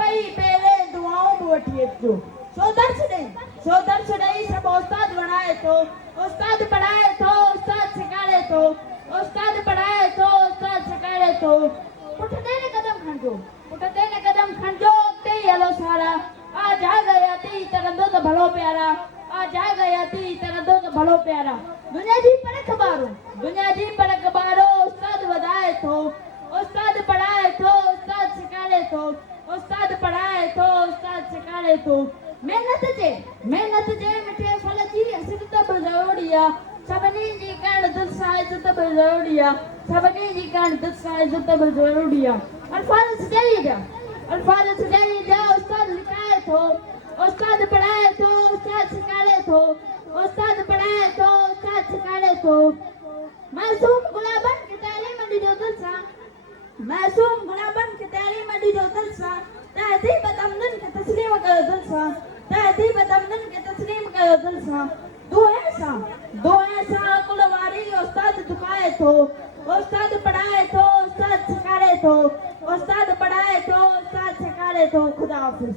पई पहले दुआओं में वठी अचो सो दर्श ॾेई सब उस्ताद बणाए थो उस्ताद पढ़ाए थो उस्ताद सिखारे थो उस्ताद पढ़ाए थो उस्ताद सिखारे थो पुठिते न कदम खणजो अॻिते ई हलो सारा आ जा गया थी तरंदो त भलो प्यारा आ जा गया थी तरंदो त भलो प्यारा दुनिया जी परख ॿारो उस्ताद वधाए थो उस्ताद पढ़ाए थो उस्ताद सिखारे थो उस्ताद पढ़ाए थो उस्ताद सिखारे थो मेहनत जे मिठे फल जी हसरत बि ज़रूरी आहे सभिनी जी करण दिलि सां इज़त बि ज़रूरी आहे सभिनी जी करण दिलि सां इज़त बि ज़रूरी आहे अल्फाज़ सजाई जा उस्ताद लिखाए थो उस्ताद पढ़ाए थो उस्ताद सिखारे थो उस्ताद पढ़ाए थो उस्ताद सिखारे थो मासूम गुलाबन के तालीम ॾिजो दिलि सां मासूम गुलाबन के तालीम ॾिजो दिलि सां तहज़ीब तमदन के तस्लीम कयो दिलि सां तहज़ीब तमदन के तस्लीम कयो दिलि सां दुआ सां कुल वारी उस्ताद झुकाए थो उस्ताद पढ़ाए थो उस्ताद सिखारे थो उस्ताद पढ़ाए थो उस्ताद सिखारे थो खुदा हाफ़िज़।